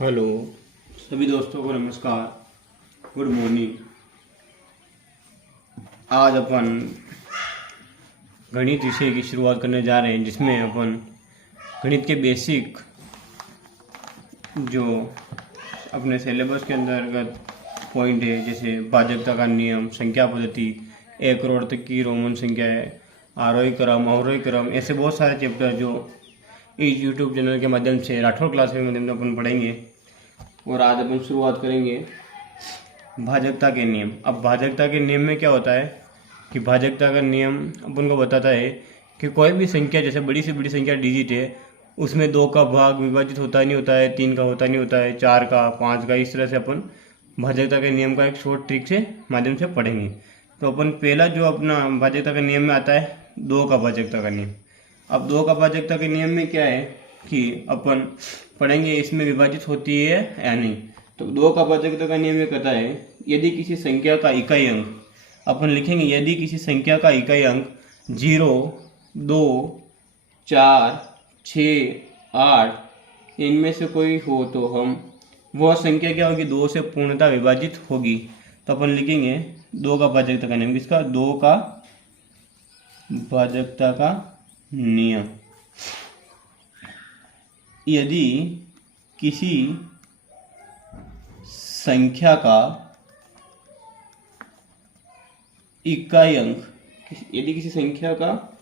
Hello सभी दोस्तों को नमस्कार, गुड मॉर्निंग। आज अपन गणित विषय की शुरुआत करने जा रहे हैं, जिसमें अपन गणित के बेसिक जो अपने सिलेबस के अंतर्गत पॉइंट है, जैसे भाजकता का नियम, संख्या पद्धति, 1 करोड़ तक की रोमन संख्या है, आरोही क्रम, अवरोही क्रम, ऐसे बहुत सारे चैप्टर जो इस यूट्यूब चैनल के माध्यम से राठौड़ क्लास के माध्यम से अपन पढ़ेंगे। और आज अपन शुरुआत करेंगे भाजकता के नियम। अब भाजकता के नियम में क्या होता है कि भाजकता का नियम अपन को बताता है कि कोई भी संख्या, जैसे बड़ी से बड़ी संख्या डिजिट है, उसमें 2 का भाग विभाजित होता नहीं होता है, 3 का होता नहीं होता है, 4 का, 5 का, इस तरह से अपन भाजकता के नियम का एक शॉर्ट ट्रिक से माध्यम से पढ़ेंगे। तो अपन पहला जो अपना भाजकता के नियम में आता है 2 का भाजकता का नियम। अब 2 का भाजकता के नियम में क्या है कि अपन पढ़ेंगे इसमें विभाजित होती है या नहीं। तो 2 का भाजकता का नियम ये कहता है, यदि किसी संख्या का इकाई अंक, अपन लिखेंगे यदि किसी संख्या का इकाई अंक 0, 2, 4, 6, 8 इनमें से कोई हो तो हम वह संख्या क्या होगी, 2 से पूर्णतः विभाजित होगी। तो अपन लिखेंगे 2 का भाजकता का नियम, किसका, 2 का भाजकता का नियम। यदि किसी संख्या का इकाई अंक, यदि किसी संख्या का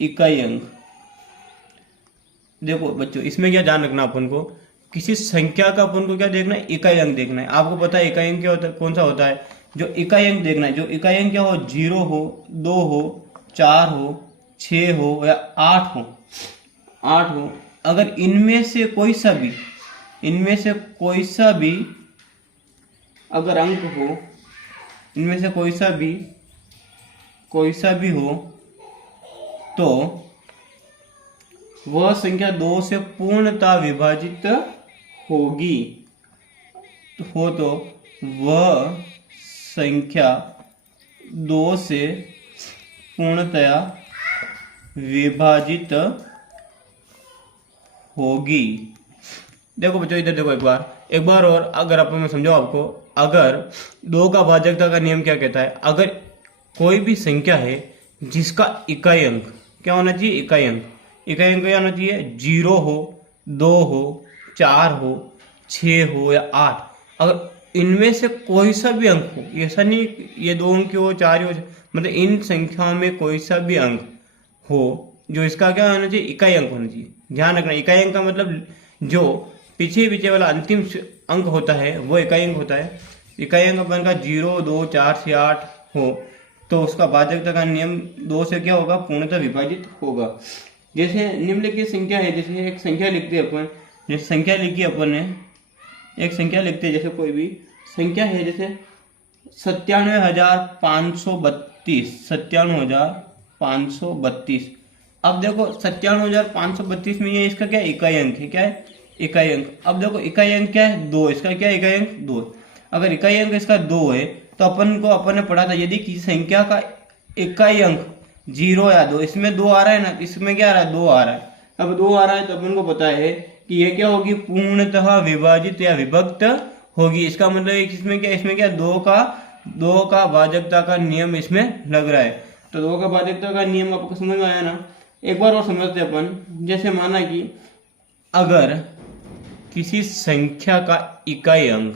इकाई अंक, देखो बच्चों इसमें क्या ध्यान रखना अपन को, किसी संख्या का अपन को क्या देखना है, इकाई अंक देखना है। आपको पता है इकाई अंक क्या होता है, कौन सा होता है, जो इकाई अंक देखना है, जो इकाई अंक क्या हो, 0 हो, 2 हो, 4 हो, 6 हो या 8 हो, 8 हो। अगर इनमें से कोई सा भी अगर अंक हो, इनमें से कोई सा भी हो, तो वह संख्या 2 से पूर्णतः विभाजित होगी। तो वह संख्या 2 से पूर्णतया विभाजित होगी। देखो बच्चों इधर देखो एक बार और अगर अपन मैं समझाऊं आपको, अगर 2 का भाजकता का नियम क्या कहता है, अगर कोई भी संख्या है जिसका इकाई अंक क्या होना चाहिए, इकाई अंक क्या होना चाहिए, 0 हो, 2 हो, 4 हो, 6 हो या 8, अगर इनमें से कोई सा भी अंक हो, ऐसा नहीं ये 2 अंक हो, 4 हो, मतलब इन संख्याओं में कोई सा भी अंक हो जो इसका क्या होना चाहिए, इकाई अंक होना चाहिए। ध्यान रखना, इकाई अंक का मतलब जो पीछे वाला अंतिम अंक होता है वो इकाई अंक होता है। इकाई अंक अपन का 0, 2, 4 से 8 हो तो उसका भाजकता का नियम 2 से क्या होगा, पूर्णतः विभाजित होगा। जैसे निम्नलिखित संख्या है, जैसे एक संख्या लिखते हैं अपन, जैसे संख्या लिखी अपन ने, एक संख्या लिखते हैं, जैसे कोई भी संख्या है, जैसे 97,532। अब देखो 97,532 में ये इसका क्या इकाई अंक है, क्या है, इकाई अंक। अब देखो इकाई अंक क्या है, 2, इसका क्या इकाई अंक 2। अगर इकाई अंक इसका 2 है तो अपन ने पढ़ा था, यदि किसी संख्या का इकाई अंक 0 या 2, इसमें 2 आ रहा है ना, इसमें क्या आ रहा है, 2 आ रहा है। अब 2 आ रहा है तो अपन को पता है कि ये क्या होगी, पूर्णतः विभाजित या विभक्त होगी। इसका मतलब इसमें क्या 2 का भाजकता का नियम इसमें लग रहा है। तो 2 का भाजकता का नियम आपको समझ में आया ना। एक बार और समझते अपन, जैसे माना कि अगर किसी संख्या का इकाई अंक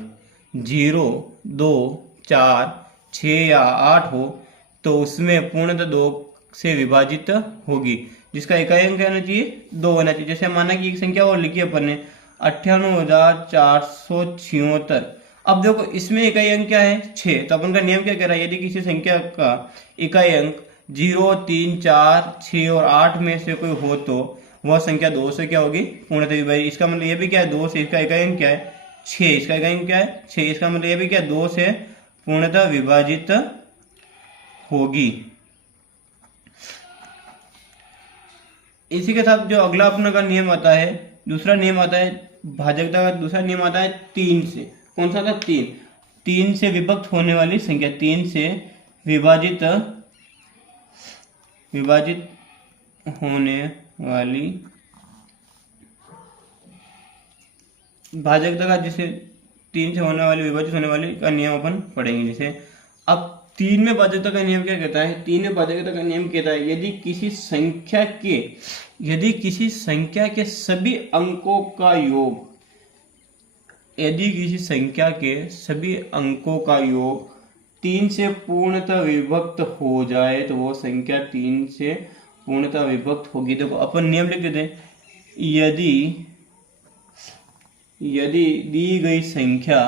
0, 2, 4, 6 या 8 हो तो उसमें पूर्णतः 2 से विभाजित होगी, जिसका इकाई अंक क्या होना चाहिए, 2 होना चाहिए। जैसे माना कि एक संख्या और लिखी अपन ने 98,476। अब देखो इसमें इकाई अंक क्या है, 6, तो अपन का नियम क्या कह रहा है, यदि किसी संख्या का इकाई अंक 0, 3, 4, 6 और 8 में से कोई हो तो वह संख्या 2 से क्या होगी, पूर्णतः विभाजित। इसका मतलब ये भी क्या है, 2 से, इसका इकाई अंक क्या है, 6, इसका इकाई अंक क्या है, 6, इसका मतलब ये भी क्या, 2 से पूर्णतः विभाजित होगी। इसी के साथ जो अगला अपना का नियम आता है, दूसरा नियम आता है भाजकता का, दूसरा नियम आता है 3 से। कौन सा था, 3 से विभक्त होने वाली संख्या, 3 से विभाजित होने वाली भाजकता का जैसे 3 से होने वाली विभाजित होने वाली का नियम अपन पढ़ेंगे। जैसे अब 3 में भाजकता का नियम क्या कहता है? 3 में भाजकता का नियम कहता है यदि किसी संख्या के सभी अंकों का योग, यदि किसी संख्या के सभी अंकों का योग 3 से पूर्णतः विभक्त हो जाए तो वो संख्या 3 से पूर्णतः विभक्त होगी। देखो अपन नियम लिख देते हैं, यदि दी गई संख्या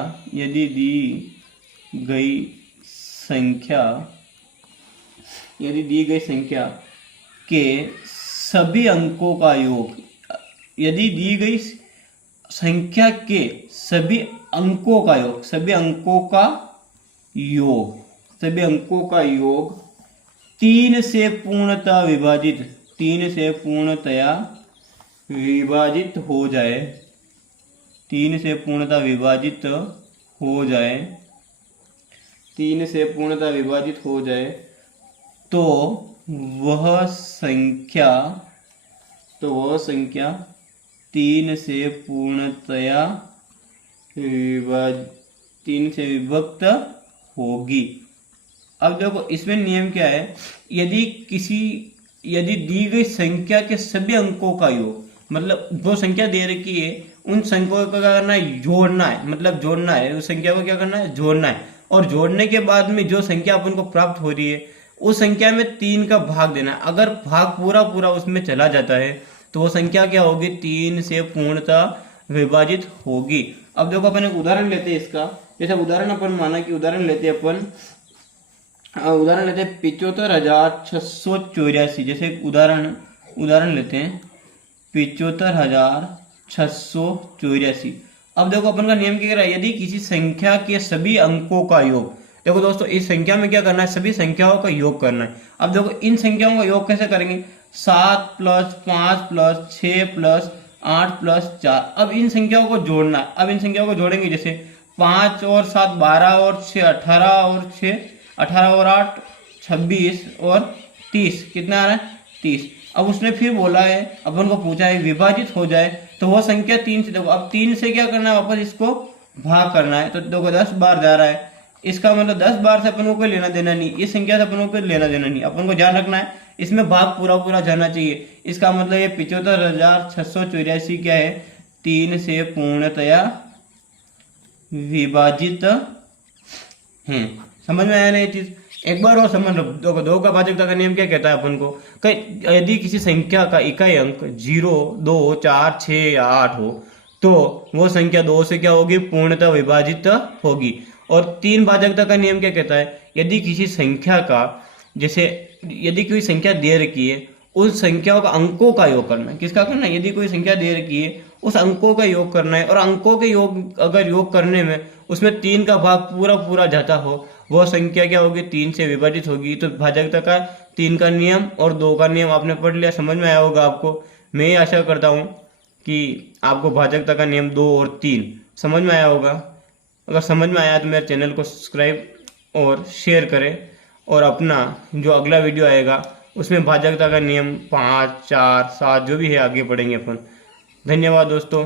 के सभी अंकों का योग, यदि दी गई संख्या के सभी अंकों का योग 3 से पूर्णतः विभाजित हो जाए, 3 से पूर्णतः विभाजित हो जाए तो वह संख्या 3 से विभक्त होगी। अब देखो इसमें नियम क्या है, यदि दी गई संख्या के सभी अंकों का योग, मतलब जो संख्या दे रखी है उन संख्याओं को क्या करना है? जोड़ना है, मतलब जोड़ना है, उस संख्या को क्या करना है? जोड़ना है। और जोड़ने के बाद में जो संख्या अपन को प्राप्त हो रही है उस संख्या में 3 का भाग देना है। अगर भाग पूरा उसमें चला जाता है तो वो संख्या क्या होगी? 3 से पूर्णतः विभाजित होगी। अब देखो अपन एक उदाहरण लेते हैं इसका। जैसे उदाहरण अपन माना कि उदाहरण लेते हैं 75,684। जैसे एक उदाहरण लेते हैं 75,684। अब देखो अपन का नियम क्या कह रहा है, यदि किसी संख्या के सभी अंकों का योग, देखो दोस्तों इस संख्या में क्या करना है? सभी संख्याओं का योग करना है। अब देखो इन संख्याओं का योग कैसे करेंगे? 7 + 5 + 6 + 8 + 4। अब इन संख्याओं को जोड़ना है। अब इन संख्याओं को जोड़ेंगे, जैसे 5 और 7 12 और 6 18 और 6 18 और 8 26 और 30, कितना आ रहा है? 30। अब उसने फिर बोला है, अपन को पूछा है विभाजित हो जाए तो वह संख्या 3 से, देखो अब 3 से क्या करना है? वापस इसको भाग करना है। तो देखो 10 बार जा रहा है, इसका मतलब 10 बार से अपन को कोई लेना देना नहीं, इस संख्या से अपन को कोई लेना देना नहीं। अपन को ध्यान रखना है इसमें भाग पूरा जाना चाहिए। इसका मतलब ये 75,684 क्या है? 3 से पूर्णतया विभाजित है। समझ में आया ना ये चीज? एक बार और समझ लो। दो का भाजकता का नियम क्या कहता है अपन को, यदि किसी संख्या का इकाई अंक 0 2 4 6 या 8 हो तो वो संख्या 2 से क्या होगी? पूर्णतः विभाजित होगी। और 3 भाजकता का नियम क्या कहता है, यदि किसी संख्या का, जैसे यदि कोई संख्या दे रखी है उन संख्याओं का अंकों का योग करना है। किसका करना है? यदि कोई संख्या दे रखी है उस अंकों का योग करना है, और अंकों के योग अगर योग करने में उसमें 3 का भाग पूरा जाता हो, वह संख्या क्या होगी? 3 से विभाजित होगी। तो भाजकता का 3 का नियम और 2 का नियम आपने पढ़ लिया, समझ में आया होगा आपको। मैं ये आशा करता हूँ कि आपको भाजकता का नियम 2 और 3 समझ में आया होगा। अगर समझ में आया तो मेरे चैनल को सब्सक्राइब और शेयर करें, और अपना जो अगला वीडियो आएगा उसमें भाजकता का नियम 5 4 7 जो भी है आगे पढ़ेंगे अपन। धन्यवाद दोस्तों।